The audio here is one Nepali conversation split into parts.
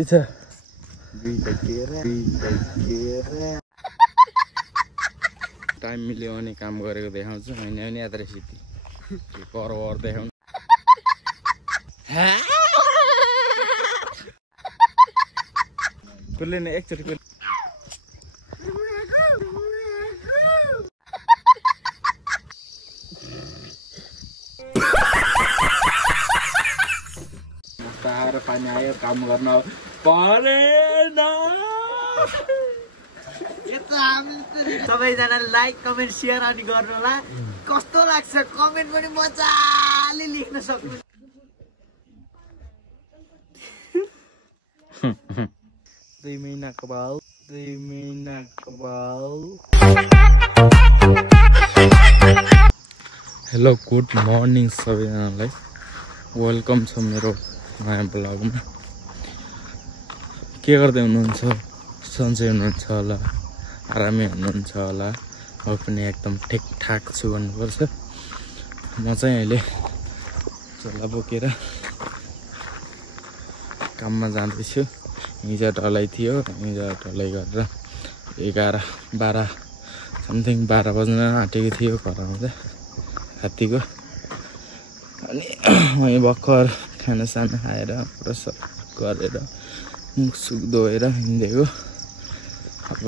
के छ टाइम मिल्यो भने काम गरेको देखाउँछु हैन भने यात्रा सिटी करवर देखाउनु कुर्लिने एकचोटि पानी आयो काम गर्न परेन सबैजना लाइक कमेन्ट शेयर अनि गर्नु होला कस्तो लाग्छ कमेन्ट पनि मजाले लेख्न सक्नु 2 महिनाको बाउ हेलो गुड मर्निङ सबैजनालाई वेलकम छ मेरो नयाँ ब्लगमा के गर्दै हुनुहुन्छ सन्चै हुनुहुन्छ होला आरामै हुनुहुन्छ होला म पनि एकदम ठिकठाक छु भन्नुपर्छ म चाहिँ अहिले चल्ला बोकेर काममा जाँदैछु हिजो ढलाइ थियो हिजो ढलाइ गरेर 11-12 समथिङ 12 बज्न आँटेको थियो घर आउँदा हात्तीको अनि मैले भर्खर खानासाना खाएर पुरा सफा गरेर मुख सुख धोएर हिँडेको अब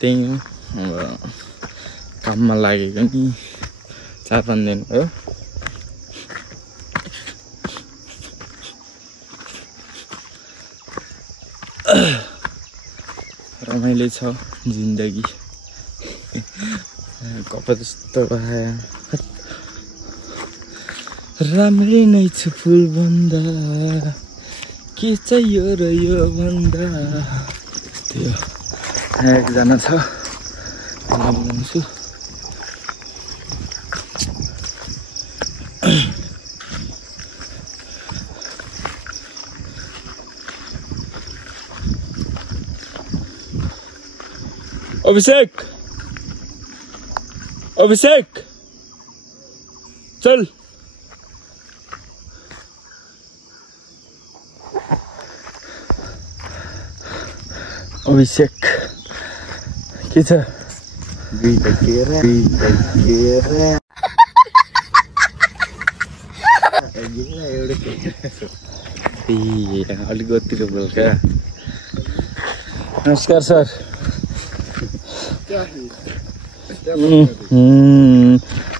त्यही हो अब काममा लागेको नि 4-5 दिन भयो रमाइलो छ जिन्दगी कपाल जस्तो भयो राम्रै नै छु फुल भन्दा के चाहियो र यो भन्दा त्यो एकजना छ बोलाउँछु अभिषेक चल अभिषेक के छ अलिकति बोल्का नमस्कार सर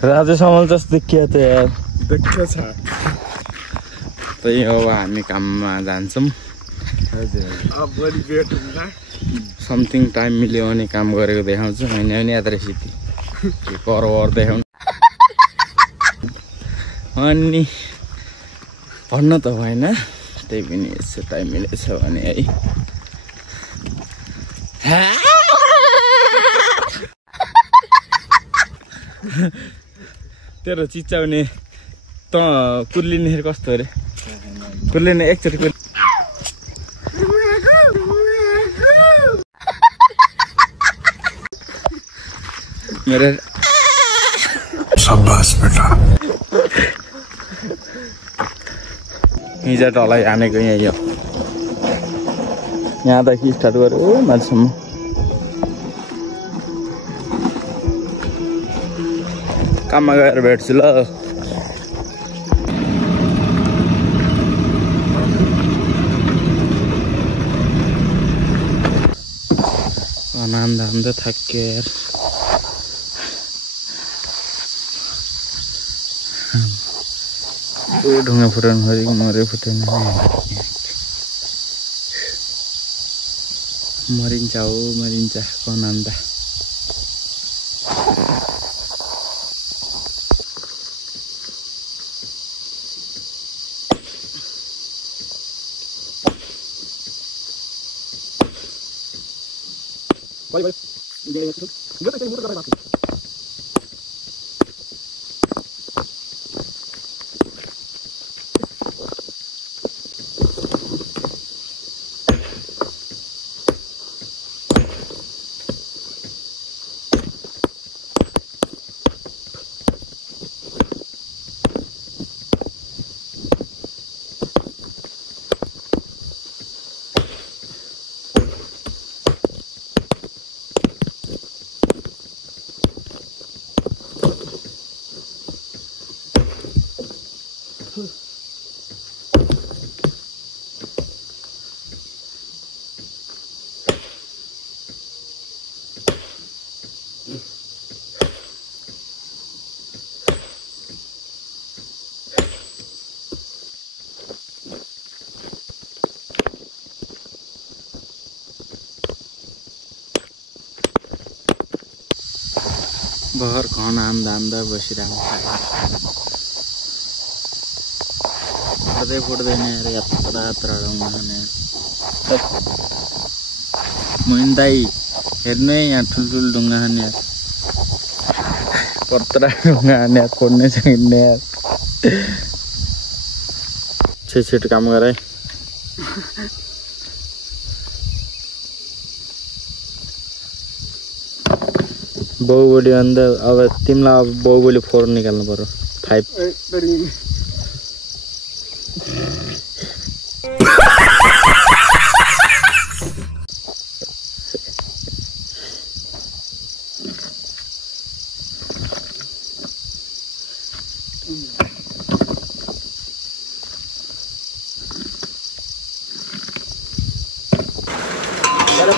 राजा समल जस्तो देखिया त यार देखिया छ त्यही हो हामी काममा जान्छौँ समथिङ टाइम मिल्यो भने काम गरेको देखाउँछु हैन भने यात्रा सिटी करवर देखाउनु अनि भन्न त भएन त्यही पनि यसो टाइम मिलेछ भने है तेरो चिच्याउने त कुर्लिने कस्तो अरे कुर्लिने एकचोटि मेरे शाबाश बेटा हिजो ढलाइ हानेको यहाँदेखि स्टार्ट गर्यो मान्छेसम्म काममा गएर भेट्छु ल आनन्द थाक्यो यार ढुङ्गा फुटाउनु खोजेको मरे फुटेन मरिन्छ हो मरिन्छ आनन्द भर घन हान्दा बसिरहेको फुट्दैन यार यात्रा मोइन दाई हेर्नु है यहाँ ठुल्ठुलो ढुङ्गा खाने यार पत्रा ढुङ्गा खाने यार कोड्नै सकिन्न यार छिट काम गर है बाहुबली अन्त अब तिमीलाई अब बाहुबली 4 निकाल्नु पर्यो 5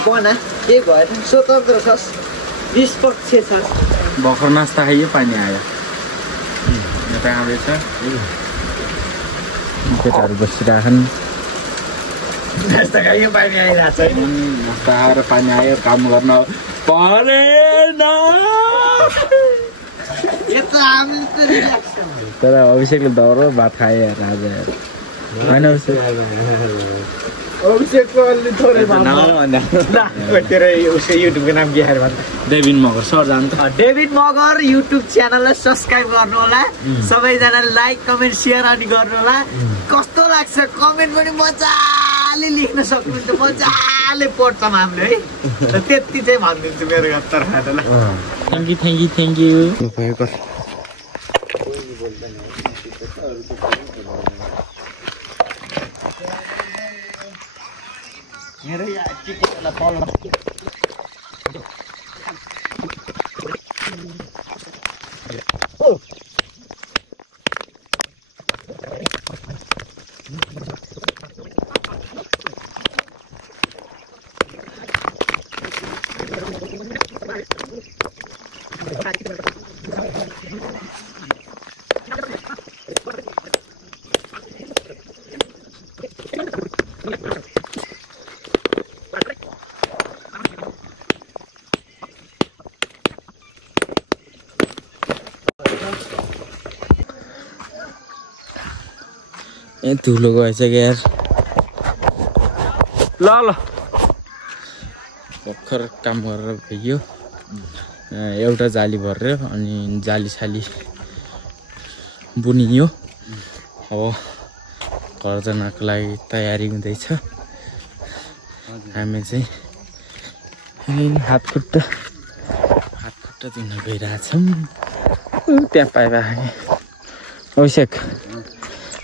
बना के भएन स्वतन्त्र छस् निष्पक्ष छस् भर्खर नास्ता खाइयो पानी आयो यता आउँदैछ केटाहरू बसिरहेछन् नास्ता खाइयो पानी आइरहेछ नास्ता खाएर पानी आयो काम गर्न परेन तर अभिषेकले दौरो भात खायो यार आज होइन अभिषेकको अलि थोरै युट्युबको नाम के भन्छ डेभिड मगर सर जान्छ डेभिड मगर युट्युब च्यानललाई सब्सक्राइब गर्नु होला सबैजनाले लाइक कमेन्ट सेयर अनि गर्नु होला कस्तो लाग्छ कमेन्ट पनि मजाले लेख्न सक्नुहुन्छ मजाले पढ्छौँ हामीले है त्यति चाहिँ भनिदिन्छु मेरो तर्फबाट थ्याङ्क यू मेरो यहाँ टिकेटलाई तल ए धुलो गएछ यार ल भर्खर काम गरेर भइयो एउटा जाली भर्यो अनि जाली साली बुनियो अब घर जानको लागि तयारी हुँदैछ हामी चाहिँ हात खुट्टा धुन गइरहेछौँ त्यहाँ पाइबा अभिषेक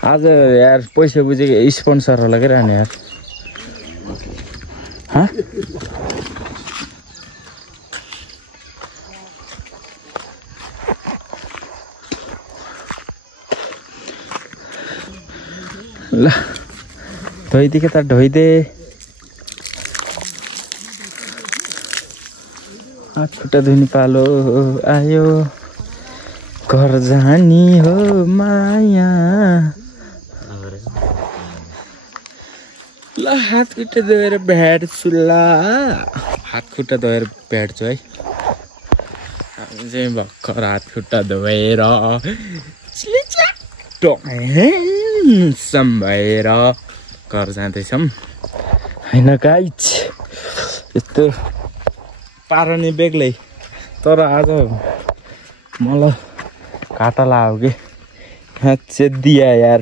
आज यार पैसा बुझेको स्पोन्सर होला के रहने यार हाँ ल धोइदे के त धोइदे हात खुट्टा धुने पालो आयो घर जानी हो माया ल हात खुट्टा धोएर भेट्छु ल हात खुट्टा धोएर भेट्छु है हामी चाहिँ भर्खर हात खुट्टा धोएर भएर घर जाँदैछौँ होइन गाइज यस्तो पारने बेग्लै तर आज मलाई घाटा लाग्यो कि चेद्दिया यार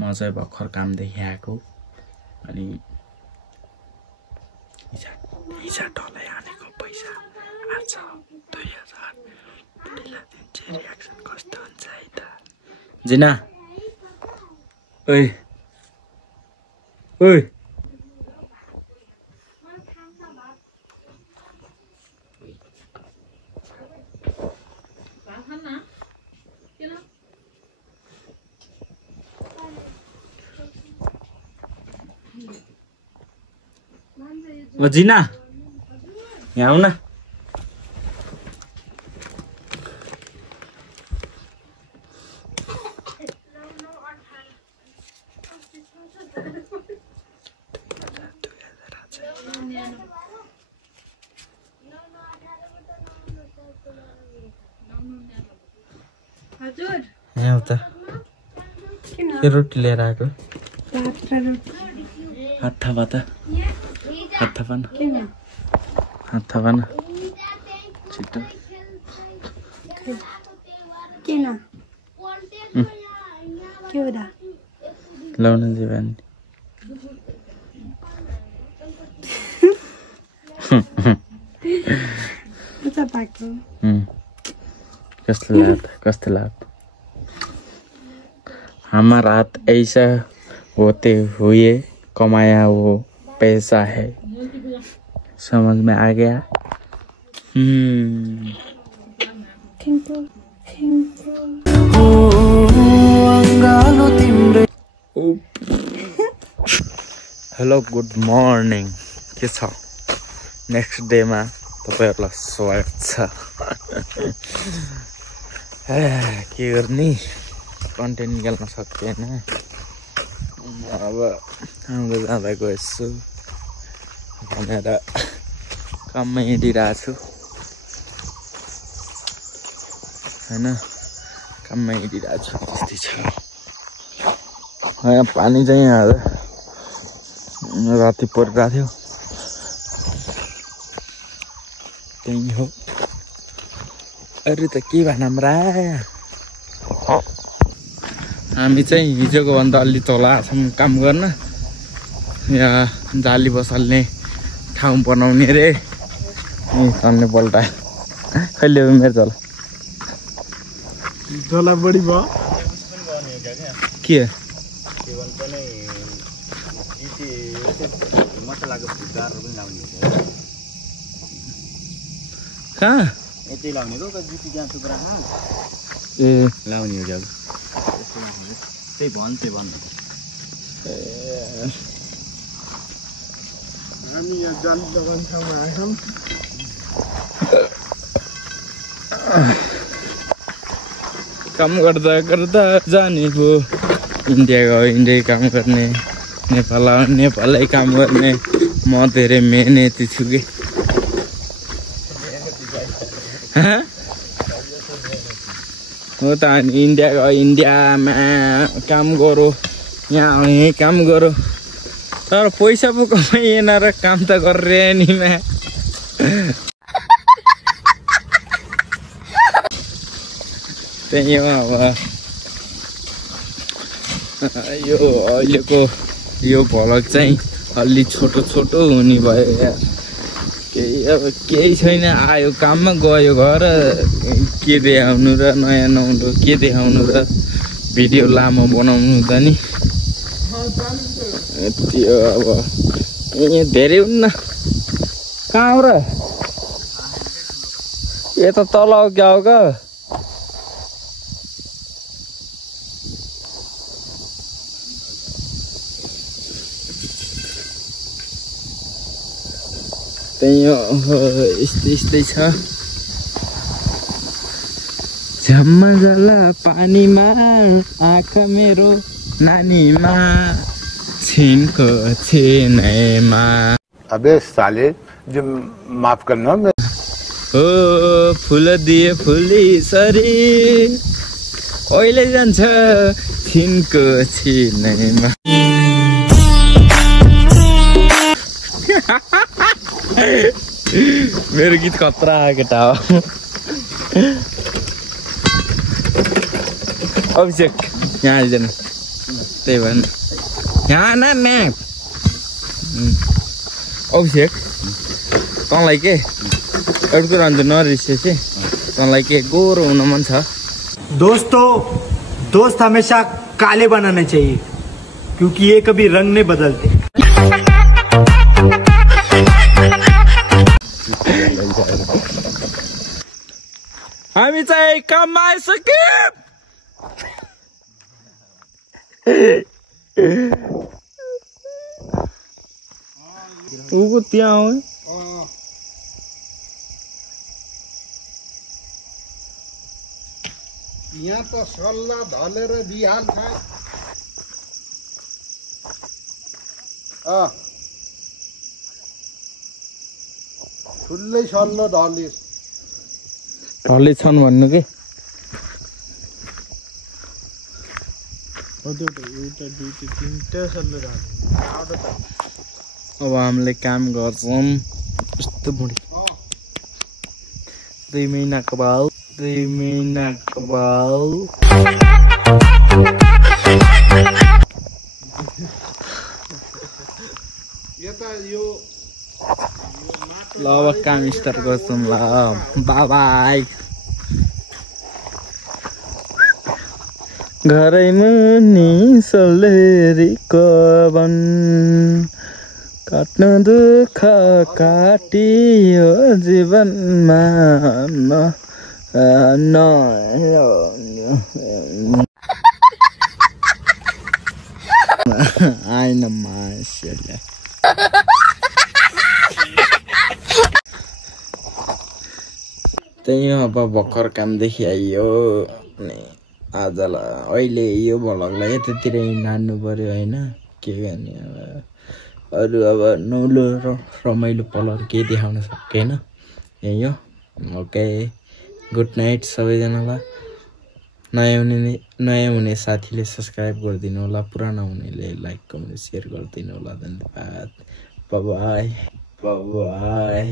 म चाहिँ भर्खर कामदेखि आएको अनि हिजो डल्लै हानेको पैसा आज 2000 बुढीलाई दिन्छ रियाक्सन कस्तो हुन्छ है त जिना ओइ जिना यहाँ आऊ न हजुर यहाँ त किन के रोटी लिएर आएको भात र रोटी हात थापा त हात थापा न किन हात थापा न छिटो किन के हो दा लाउन दिएन उता पाको कस्तो लाग्यो हमारा हाथ ऐसा होते हुए कमाया वो पैसा है समझ में आ गया हेलो गुड मर्निङ के छ नेक्स्ट डेमा तपाईहरुलाई स्वागत छ के गर्ने कन्टेन्ट निकाल्न सकिएन अब आउँदा जाँदा गएछु भनेर काममा हिँडिरहेको छु होइन काममा हिँडिरहेको छु त्यस्तै छ यहाँ पानी चाहिँ यहाँ राति परिरहेको थियो त्यही हो अरू त के भनौँ र हामी चाहिँ हिजोको भन्दा अलि तल छौँ काम गर्न यहाँ जाली बसाल्ने ठाउँ बनाउने रे चल्ने पल्टा कहिले हो मेरो जला बढी भयो के कहाँ यतै लाउने हो जिपी त्यहाँ टुक्रामा ए लाउने हो क्या त्यही भन् हामी यहाँ जाली दोकान ठाउँमा आएछौँ काम गर्दा गर्दा जाने हो इन्डिया गयो इन्डिया काम गर्ने नेपालै काम गर्ने म धेरै मेहनती छु कि हो त अनि इन्डिया गयो इन्डियामा काम गरौँ यहाँ यहीँ काम गरौँ तर पैसा पो कमाइएन र काम त गरेर नि त्यही हो अब यो अहिलेको यो भ्लग चाहिँ अलि छोटो छोटो हुने भयो यार केही छैन आयो काममा गयो घर के देखाउनु र नयाँ नौलो के देखाउनु र भिडियो लामो बनाउनु त नि त्यो अब यहाँ धेरै हुन्न कहाँ हो र यता तल क्या हो क्या त्यही यस्तै छ झम्मा जाला पानीमा आँखा मेरो नानीमा छिनको छिनैमा अबे साले जो माफ करना हो फुल दिए फुली सरी ओइले जान्छ छिनको छिनैमा मेरो गीत खतरा केटा हो अभिषेक यहाँ आइदिनु त्यही भएर यहाँ न म्याप अभिषेक तँलाई के एउटा कुरा अन्त नरिसेपछि तँलाई के गोरो हुन मन छ दोस्त हमेशा काले बनाना चाहिए क्योंकि ये कभी रंग नहीं बदलते हामी चाहिँ काममा आइसक्यौँ ऊको त्यहाँ हो यहाँ तो सल्ला ढलेर दिइहाल्छ ठुलै सल्लो ढलिस ढल्लै छन् भन्नु के अब हामीले काम गर्छौँ यस्तो बुढी 2 महिनाको बाउ 2 महिनाको बाउ ल अब काम स्टार्ट गर्छौँ ल बाई घरैमा नि सलेरीको वन काट्न दुःख काटियो जीवनमा आइन मान्छेले त्यही अब भर्खर कामदेखि आइयो अनि आजलाई अहिले यो भ्लगलाई यतातिर नाड्नु पर्यो होइन के गर्ने अब अरू अब नौलो र रमाइलो पलहरू केही देखाउन सकेन यही हो ओके गुड नाइट सबैजनालाई नयाँ हुने साथीले सब्सक्राइब गरिदिनु होला पुरानो हुनेले लाइक कमेन्ट सेयर गरिदिनु होला धन्यवाद बाई बाई